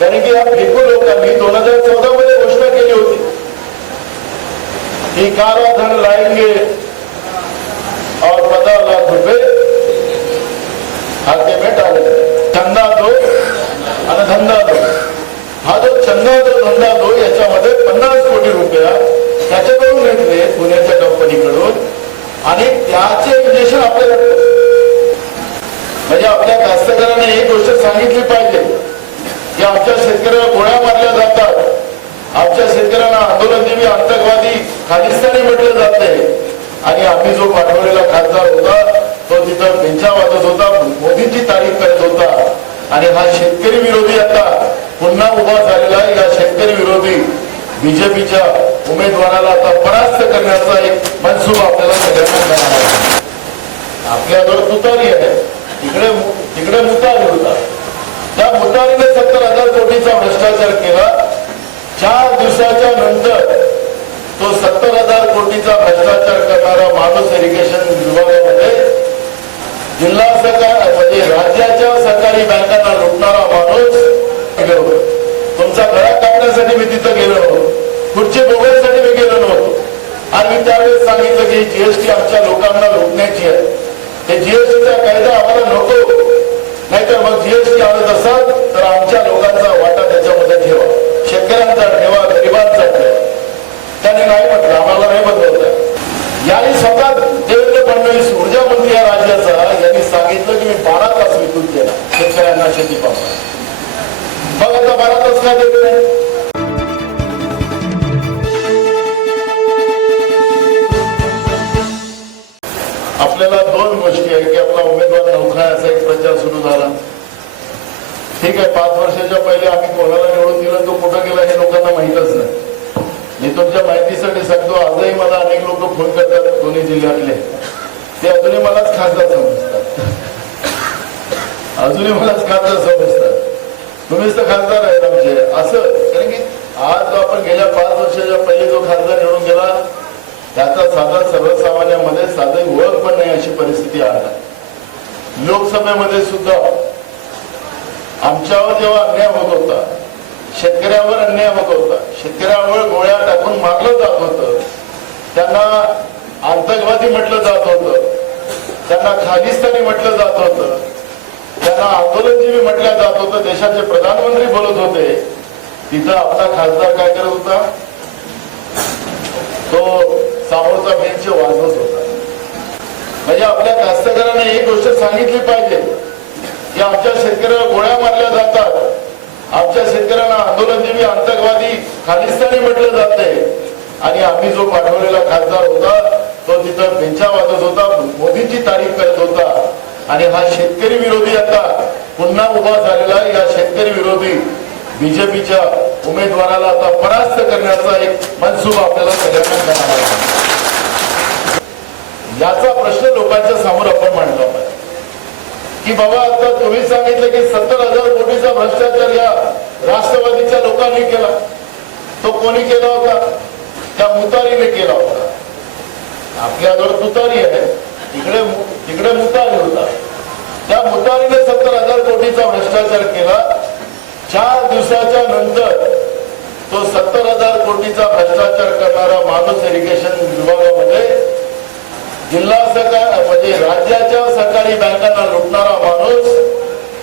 कारण की या फेकू लोकांनी दोन हजार चौदा मध्ये घोषणा केली होती. की काला धन लाएंगे और पता लाख रुपये हाते में डालेंगे चंदा दो आणि धंदा दो हा जो चंदा जो धंदा दो याच्यामध्ये पन्नास कोटी रुपया त्याच्याकडून घेतले पुण्याच्या कंपनीकडून आणि त्याचे इंजेक्शन आपल्याला म्हणजे आपल्या कास्तकाराने एक गोष्ट सांगितली पाहिजे. की आमच्या शेतकऱ्याला गोळ्या मारल्या जातात आमच्या शेतकऱ्यांना आंदोलनदेवी आतंकवादी खालिस्तानी म्हटलं जाते आणि आम्ही जो पाठवलेला खासदार होता तो तिथं बेंचा वाजत होता मोदींची तारीफ करत होता. आणि हा शेतकरी विरोधी आता पुन्हा उभा झालेला या शेतकरी विरोधी बीजेपीच्या उमेदवाराला आता परास्त करण्याचा एक मनसूबा आपल्याला सगळ्यांना आपल्याजवळ तुतारी आहे. तिकडे तिकडे मुतारी होता त्या मुद्दारीने सत्तर हजार कोटीचा भ्रष्टाचार केला. चार दिवसाच्या नंतर तो सत्तर हजार कोटीचा भ्रष्टाचार करणारा माणूस इरिगेशन विभागामध्ये जिल्हा सरकार म्हणजे राज्याच्या सरकारी बँकांना लुटणारा माणूस गेलो तुमचा घरा कापण्यासाठी मी तिथं गेलो नव्हतो. खुर्ची बोगण्यासाठी मी गेलो नव्हतो. आणि मी त्यावेळेस सांगितलं की जीएसटी आमच्या लोकांना लुटण्याची आहे. हे जीएसटीचा कायदा आम्हाला नको. नाहीतर मग जीएसटी आणत असाल तर आमच्या लोकांचा वाटा त्याच्यामध्ये ठेवा. शेतकऱ्यांचा ठेवा गरिबांचा ठेवा. त्याने नाही म्हटलं आम्हाला नाही बदलवत यांनी स्वतः देवेंद्र फडणवीस ऊर्जा मंत्री या राज्याचा यांनी सांगितलं की मी बारा तास विकून केला शेतकऱ्यांना शेतीपासून मग आता बारा तास काय देत आपल्याला दोन गोष्टी आहे की आपला उमेदवार नौखा असा एक प्रचार सुरू झाला. ठीक आहे पाच वर्षाच्या पहिले आम्ही कोणाला निवडून दिलं तो कुठं गेला हे लोकांना माहीतच नाही. मी तुमच्या माहितीसाठी सांगतो आजही मला अनेक लोक फोन करतात दोन्ही जिल्ह्यातले. ते अजूनही मलाच खासदार समजतात. अजूनही मलाच खासदार समजतात. तुम्हीच तर खासदार आहेत आमचे. असं कारण की आज आपण गेल्या पाच वर्षाच्या पहिले जो खासदार निवडून गेला त्याचा साधा सर्वसामान्यामध्ये साधे ओळख पण नाही अशी परिस्थिती आणणार लोकसभेमध्ये सुद्धा आमच्यावर जेव्हा अन्याय होत होता शेतकऱ्यावर अन्याय होत होता शेतकऱ्यावर गोळ्या टाकून मारलं जात होतं त्यांना आतंकवादी म्हटलं जात होतं त्यांना खालिस्तानी म्हटलं जात होतं त्यांना आंदोलनजीवी म्हटलं जात होतं देशाचे प्रधानमंत्री बोलत होते तिथं आपला खासदार काय करत होता? तो समोरचा बेंच वाजवत होता. म्हणजे आपल्या कास्तकारांना ही गोष्ट सांगितली पाहिजे की आमच्या शेतकऱ्याला गोळ्या मारल्या जातात. आमच्या शेतकऱ्यांना आंदोलनजीवी आतंकवादी खालिस्तानी म्हटलं जाते आणि आम्ही जो पाठवलेला खासदार होता तो तिथं बेंचा वाजत होता मोदींची तारीफ करत होता. आणि हा शेतकरी विरोधी आता पुन्हा उभा झालेला या शेतकरी विरोधी. बीजेपीच्या उमेदवाराला आता परास्त करण्याचा एक मनसुबा आपल्याला सगळ्यांना मिळाला आहे. याचा प्रश्न लोकांच्या समोर आपण मांडला पाहिजे. की बाबा आता तुम्ही सांगितलं की सत्तर हजार कोटीचा भ्रष्टाचार या राष्ट्रवादीच्या लोकांनी केला. तो कोणी केला होता? त्या मुतारीने केला होता. आपल्याजवळ तुतारी आहे. तिकडे तिकडे मुतारी होता. त्या मुतारीने सत्तर हजार कोटीचा भ्रष्टाचार केला. चार दिवसाच्या नंतर तो सत्तर हजार कोटीचा भ्रष्टाचार करणारा माणूस इरिगेशन विभागामध्ये जिल्हा सरकार म्हणजे राज्याच्या सरकारी बँकांना लुटणारा माणूस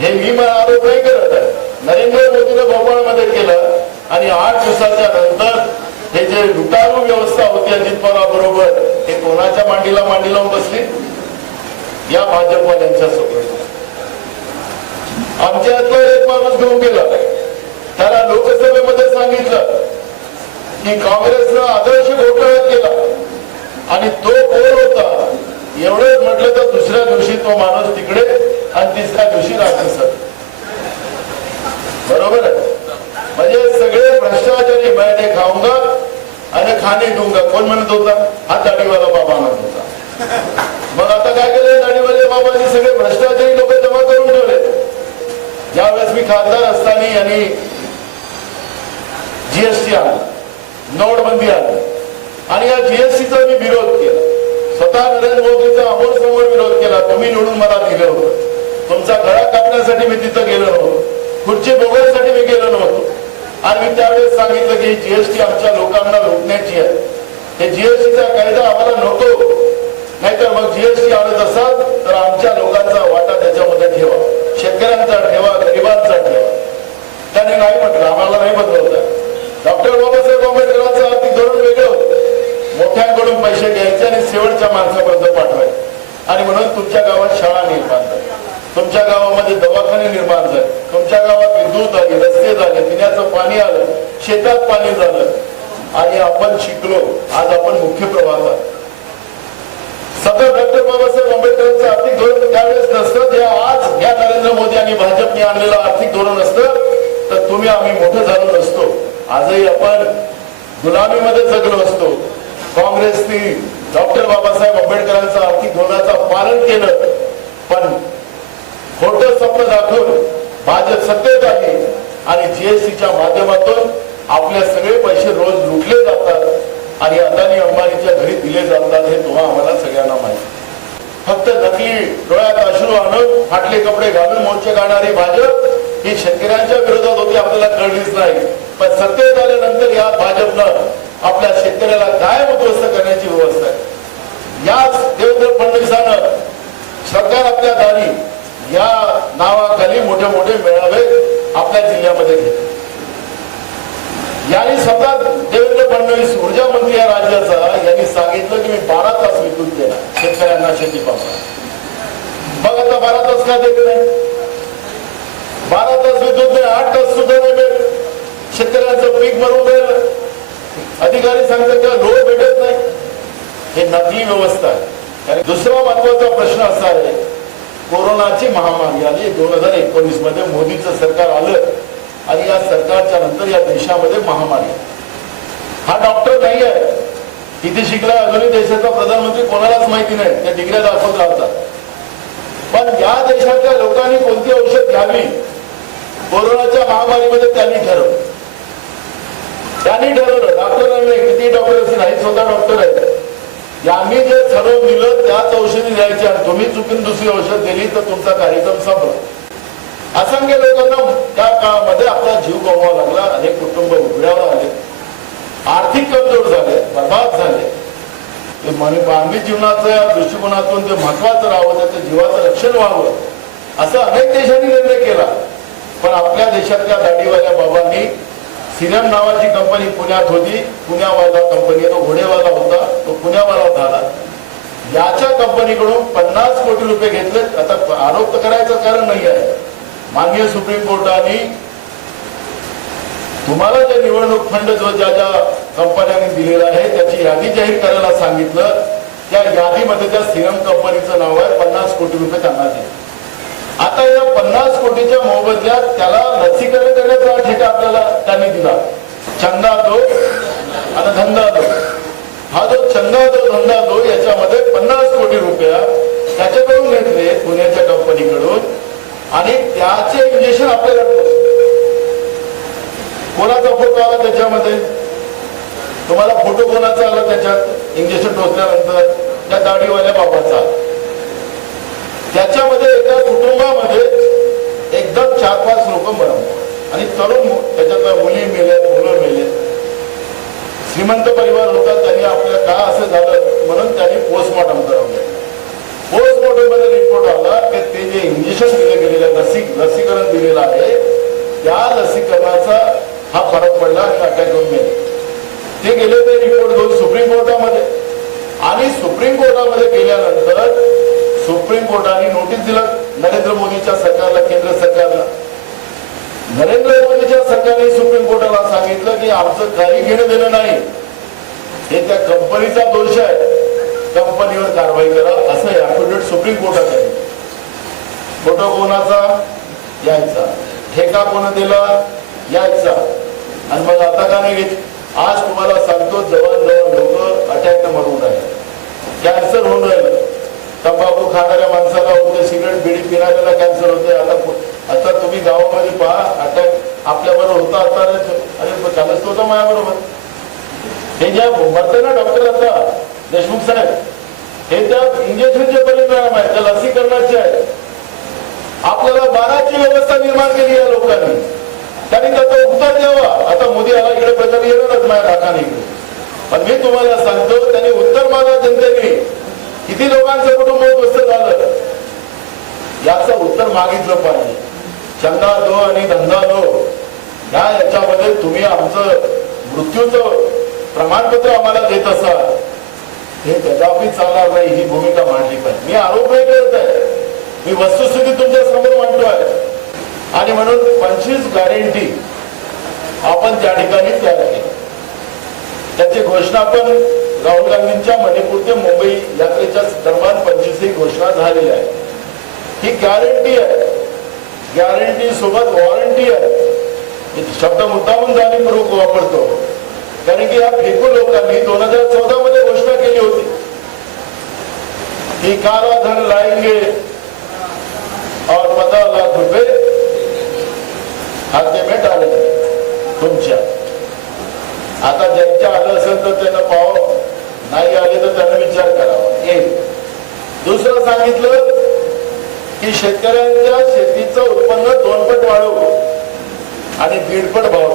हे मी मला आरोप नाही करत आहे. नरेंद्र मोदीने भोपाळमध्ये केलं आणि आठ दिवसाच्या नंतर हे जे लुटारू व्यवस्था होती अजित पवार बरोबर हे कोणाच्या मांडीला मांडी लावून बसली? या भाजपवाल्यांच्या सोबत आमच्यातला एक माणूस घेऊन गेला. त्याला लोकसभेमध्ये सांगितलं की काँग्रेसनं आदर्श घोटाळ्यात केला. आणि तो कोण होता एवढंच म्हटलं तर दुसऱ्या दिवशी तो माणूस तिकडे आणि तिसऱ्या दिवशी राजस्थान. बरोबर आहे? म्हणजे सगळे भ्रष्टाचारी मैंने खाऊंगा आणि खाणे दूंगा कोण म्हणत होता? हा दाढीवाला बाबा म्हणत होता. मग आता काय केलं? दाढीवाले बाबांनी सगळे भ्रष्टाचारी लोक ज्यावेळेस मी खासदार असताना यांनी जीएसटी आणला नोटबंदी आणली आणि या जीएसटीचा मी विरोध केला. स्वतः नरेंद्र मोदीचा अमोल समोर विरोध केला. तुम्ही निवडून मला दिलं होतं. तुमचा गळा कापण्यासाठी मी तिथं गेलो नव्हतो. खुर्ची बघण्यासाठी मी गेलो नव्हतो. आणि मी त्यावेळेस सांगितलं की जीएसटी आमच्या लोकांना लुटण्याची आहे. हे जीएसटीचा कायदा आम्हाला नको. नाहीतर मग जीएसटी आणत असाल तर आमच्या लोकांचा वाटा त्याच्यामध्ये ठेवा. शेतकऱ्यांचा ठेवा गरिबांचा ठेवा. त्याने नाही म्हटलं आम्हाला नाही बदलवता डॉक्टर बाबासाहेब आंबेडकरांचं आर्थिक धोरण वेगळं होतं. मोठ्यांकडून पैसे घ्यायचे आणि शेवटच्या माणसापर्यंत पाठवायचे. आणि म्हणून तुमच्या गावात शाळा निर्माण झाली. तुमच्या गावामध्ये दवाखाने निर्माण झाले. तुमच्या गावात विद्युत आली रस्ते झाले पिण्याचं पाणी आलं शेतात पाणी झालं. आणि आपण शिकलो. आज आपण मुख्य प्रवाहात सध्या डॉक्टर बाबासाहेब आंबेडकरांचं आर्थिक धोरण त्यावेळेस नसतं. ते आज या नरेंद्र मोदी आणि भाजपने आणलेलं आर्थिक धोरण असतं तर तुम्ही आम्ही मोठं झालो नसतो. आजही आपण गुलामीमध्ये जगलो असतो. काँग्रेसनी डॉक्टर बाबासाहेब आंबेडकरांचं आर्थिक धोरणाचं पालन केलं. पण खोट स्वप्न दाखवून भाजप सत्तेत आली आणि जीएसटीच्या माध्यमातून आपले सगळे पैसे रोज लुटले जातात. आणि अदानी अंबानीच्या घरी दिले जातात हे तुम्हा आम्हाला सगळ्यांना माहिती. फक्त नकली डोळ्यात अश्रू आणून फाटले कपडे घालून मोर्चे काढणारी भाजप ही शेतकऱ्यांच्या विरोधात होती आपल्याला कळलीच नाही. पण सत्तेत आल्यानंतर या भाजपनं आपल्या शेतकऱ्याला काय उद्ध्वस्त करण्याची व्यवस्था आहे. याच देवेंद्र फडणवीसानं सरकार आपल्या दारी या नावाखाली मोठे मोठे मेळावे आपल्या जिल्ह्यामध्ये घेतले. यांनी स्वतः देवेंद्र फडणवीस ऊर्जा मंत्री या राज्याचा यांनी सांगितलं की मी बारा तास विकून देणार शेतकऱ्यांना शेतीपासून मग आता बारा तास का देत नाही? बारा तास विद्युत नाही आठ तास सुद्धा नाही भेट शेतकऱ्यांचं पीक मरून राहिलं. अधिकारी सांगतात का लोड भेटत नाही. हे नकली व्यवस्था आहे. आणि दुसरा महत्त्वाचा प्रश्न असा आहे कोरोनाची महामारी आली. दोन हजार एकोणीसमध्ये मोदीचं सरकार आलं आणि या सरकारच्या नंतर या देशामध्ये महामारी आली. हा डॉक्टर नाही आहे किती शिकला अजूनही देशाचा प्रधानमंत्री कोणालाच माहिती नाही. त्या डिग्र्या दाखवत राहतात. पण या देशातल्या लोकांनी कोणती औषध घ्यावी? कोरोनाच्या महामारीमध्ये त्यांनी ठरवलं त्यांनी ठरवलं. डॉक्टर किती डॉक्टर असतील नाही स्वतः डॉक्टर आहेत यांनी जे ठरवून दिलं त्याच औषधी द्यायची आणि तुम्ही चुकून दुसरी औषध दिली तर तुमचा कार्यक्रम संपला. असंख्य लोकांना त्या काळामध्ये आपला जीव गमवावा लागला. अनेक कुटुंब उघड्यावर आले. आर्थिक कमजोर झाले बर्बाद झाले. ते मानवी जीवनाच्या दृष्टिकोनातून ते महत्वाचं राहावं त्याचं जीवाचं रक्षण व्हावं असं अनेक देशांनी निर्णय केला. पण आपल्या देशातल्या दाढीवाल्या बाबांनी सिरम नावाची कंपनी पुण्यात होती. पुण्यावाला कंपनी तो घोडेवाला होता. तो पुण्यावाला झाला. याच्या कंपनीकडून पन्नास कोटी रुपये घेतले. आता आरोप तर करायचं कारण नाही आहे. माननीय सुप्रीम कोर्टाने तुम्हाला जे निवडणूक फंड जो ज्या ज्या कंपन्यांनी दिलेला आहे त्याची यादी जाहीर करायला सांगितलं त्या यादीमध्ये त्या सिरम कंपनीचं नाव आहे पन्नास कोटी रुपये त्यांना दिले. आता या पन्नास कोटीच्या मोबदल्यात त्याला लसीकरण करण्याचा ठेका आपल्याला त्यांनी दिला. चंदा दो आणि धंदा दो हा जो चंदा दो धंदा दो याच्यामध्ये पन्नास कोटी रुपया त्याच्याकडून घेतले पुण्याच्या कंपनीकडून आणि त्याचे इंजेक्शन आपल्याला कोणाचा फोटो आला त्याच्यामध्ये? तुम्हाला फोटो कोणाचा आला त्याच्यात? इंजेक्शन टोचल्यानंतर त्या दाढीवाल्या बाबाचा. त्याच्यामध्ये एका कुटुंबामध्ये एकदम चार पाच लोक मरतात आणि तरुण त्याच्यात मुली मेल्या मुलं मेले श्रीमंत परिवार होता त्यांनी आपल्या का असं झालं म्हणून त्यांनी पोस्टमॉर्टम करवलं. पोस्टमॉर्टममध्ये रिपोर्ट आला की ते जे इंजेक्शन दिले गेलेलं लसी लसीकरण दिलेलं आहे त्या लसीकरणाचा हा फरक पडला आणि अटॅक होऊन ते गेले ते रिपोर्ट घेऊन सुप्रीम कोर्टामध्ये. आणि सुप्रीम कोर्टामध्ये गेल्यानंतर सुप्रीम कोर्टाने नोटीस दिलं नरेंद्र मोदीच्या सरकारला केंद्र सरकारला. नरेंद्र मोदीच्या सरकारने सुप्रीम कोर्टाला सांगितलं की आमचं काही घेणं देणं नाही. हे त्या कंपनीचा दोष आहे. कंपनीवर कारवाई करा असं ऍफिडेविट सुप्रीम कोर्टात आहे फोटो कोणाचा? यायचा. ठेका कोण दिला? यायचा. आणि मग आता का नाही घेत? आज तुम्हाला सांगतो जवळ जवळ लोक अटॅक मरून राहिले. कॅन्सर होऊन राहिलं. तंबाखू खाणाऱ्या माणसाला होते सिगरेट बिडी पिणाऱ्याला कॅन्सर होते. आता आता तुम्ही गावामध्ये पहा अटॅक आपल्याबरोबर होता आता अरे चालत होता माझ्याबरोबर. हे ज्या मरते ना डॉक्टर आता देशमुख साहेब हे त्या इंजेक्शनचे परिणाम आहे त्या लसीकरणाचे आहे आपल्याला बाराची व्यवस्था निर्माण केली या लोकांनी. त्यांनी त्याचं उत्तर द्यावं. आता मोदी आला इकडे प्रचार येणारच माझ्या राखाने पण मी तुम्हाला सांगतो त्यांनी उत्तर मागा जनतेने. किती लोकांचं कुटुंब उद्ध्वस्त झालं? याचं उत्तर मागितलं पाहिजे. चंदा दो आणि धंदा दो. या याच्यामध्ये तुम्ही आमचं मृत्यूचं प्रमाणपत्र आम्हाला देत असाल. हे कदापि चालणार नाही ही भूमिका मांडली पाहिजे. मी आरोप नाही करत आहे. मी वस्तुस्थिती तुमच्यासमोर मांडतोय. आणि म्हणून पंचवीस गॅरंटी आपण त्या ठिकाणी तयार केली. त्याची घोषणा पण राहुल गांधींच्या मणिपूर ते मुंबई यात्रेच्या दरम्यान पंचवीस ही घोषणा झालेली आहे ही गॅरंटी आहे. गॅरंटी सोबत वॉरंटी आहे. शब्द मुद्दामून जाणीवपूर्वक वापरतो. कारण की या फेकू लोकांनी दोन हजार चौदा मध्ये घोषणा केली होती. की काला धन लाएंगे और पंधरा लाख रुपये खाते आलं. डालेंगे तुमच्या. आता ज्यांच्या आलं असेल तर त्यांना पाव. नाही आले तर त्यांना विचार करावा येईल दुसरं सांगितलं की शेतकऱ्यांच्या शेतीचं उत्पन्न दोनपट वाढवू आणि दीडपट भाव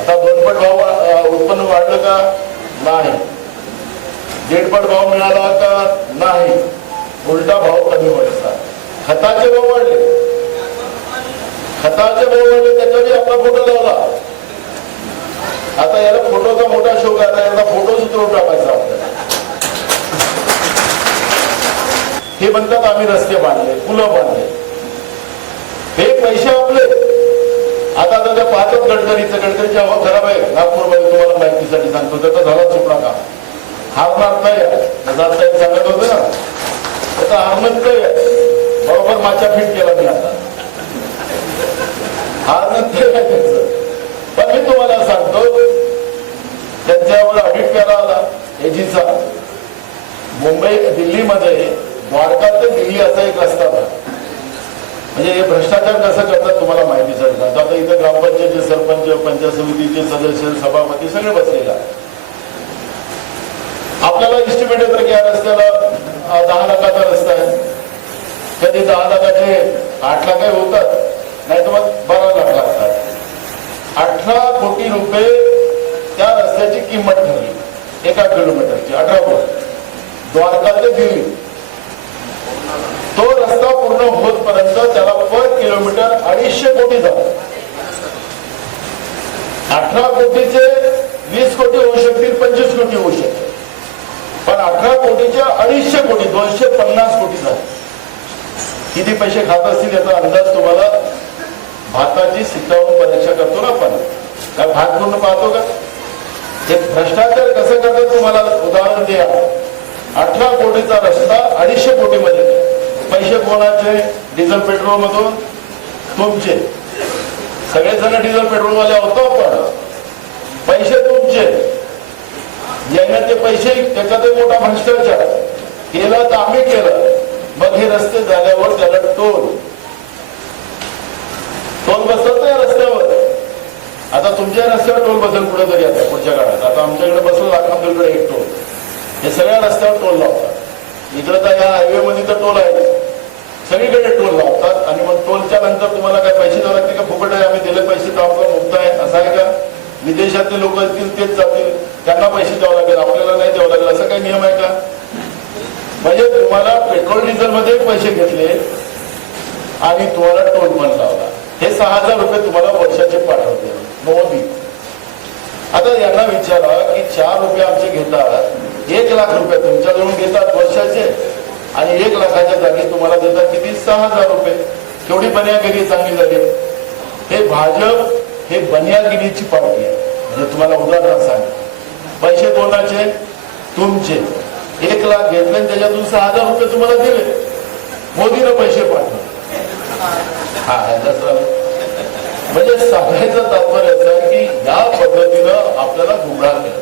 आता दोनपट भाव उत्पन्न वाढलं का? नाही. दीडपट भाव मिळाला का? नाही. उलटा भाव कमी व्हायचा. खताचे भाव वाढले. खताचे भाव त्याच्यावर आपला फोटो लावला. आता याला फोटोचा मोठा शोक आता याला फोटो सुचवून टाकायचा आपल्याला. हे म्हणतात आम्ही रस्ते बांधले पुलं बांधले. हे पैसे आपले. आता आता त्या पाहतात गडकरीचं गडकरीच्या हवा खराब आहे नागपूरमध्ये तुम्हाला माहितीसाठी सांगतो त्याचा झाला चुकला का? हारणार नाही साहेब सांगत होते ना. त्याचा हार आहे बरोबर माझ्या फिट केला मी आता. हार आहे त्याचं पण मी तुम्हाला सांगतो त्यांच्यावर ऑडिट करायला आला एजीचा मुंबई दिल्लीमध्ये द्वारका ते दिल्ली असा एक रस्ता होता. म्हणजे हे भ्रष्टाचार कसं करतात तुम्हाला माहिती सांगतात आता इथं ग्रामपंचायतचे सरपंच पंचायत समितीचे सदस्य सभापती सगळे बसलेले आपल्याला इस्टिमेट येतं की या रस्त्याला दहा लाखाचा रस्ता आहे. कधी दहा लाखाचे आठ लाख होतात. नाही तर मग बारा अठरा कोटी रुपये त्या रस्त्याची किंमत ठरली. एका किलोमीटरची अठरा कोटी. द्वारका ते दिल्ली. तो रस्ता पूर्ण होतपर्यंत त्याला पर किलोमीटर अडीचशे कोटी झाला अठरा कोटीचे वीस कोटी होऊ शकतील पंचवीस कोटी होऊ शकतील. पण अठरा कोटीच्या अडीचशे कोटी दोनशे पन्नास कोटी झाले किती पैसे खात असतील याचा अंदाज तुम्हाला भाताची सिद्धावून परीक्षा करतो ना आपण. काय भात म्हणून पाहतो का? हे भ्रष्टाचार कसं करतात तुम्हाला उदाहरण द्या. अठरा कोटीचा रस्ता अडीचशे कोटी मध्ये पैसे कोणाचे? डिझेल पेट्रोल मधून? तुमचे. सगळेजण डिझेल पेट्रोल होतो आपण. पैसे तुमचे. ज्यांना ते पैसे त्याच्यातही मोठा भ्रष्टाचार. केला तर आम्ही केलं. मग हे रस्ते झाल्यावर त्याला टोल. टोल बसतात ना या रस्त्यावर. आता तुमच्या रस्त्यावर टोल बसेल कुठं तरी आता पुढच्या काळात. आता आमच्याकडे बसलं लाखांकडे एक टोल. हे सगळ्या रस्त्यावर टोल लावतात. इकडं तर या हायवे मध्ये तर टोल आहे. सगळीकडे टोल लावतात. आणि मग टोलच्या नंतर तुम्हाला काय पैसे द्यावं लागते का? फुकट आहे आम्ही दिले पैसे द्यावं आपलं मुक्त आहे असं आहे का? विदेशातले लोक असतील तेच जातील. त्यांना पैसे द्यावं लागेल आपल्याला नाही द्यावं लागेल. असं काही नियम आहे का? म्हणजे तुम्हाला पेट्रोल डिझेल मध्ये पैसे घेतले आणि तुम्हाला टोल पण लावला. हे सहा हजार रुपये तुम्हाला वर्षाचे पाठवते. मोदी. आता यांना विचारा की चार रुपये आमचे घेतात. एक लाख रुपये तुमच्याकडून घेतात वर्षाचे. आणि एक लाखाच्या जागी तुम्हाला देतात किती? सहा हजार रुपये. केवढी बन्यागिरी चांगली झाली. हे भाजप हे बनियागिरीची पार्टी आहे. म्हणजे तुम्हाला उदाहरण सांग पैसे कोणाचे? तुमचे. एक लाख घेतले त्याच्यातून सहा हजार रुपये तुम्हाला दिले. मोदीनं पैसे पाठवले. म्हणजे सांगायचं तात्पर्य असं की या पद्धतीनं आपल्याला गुमराह केलं.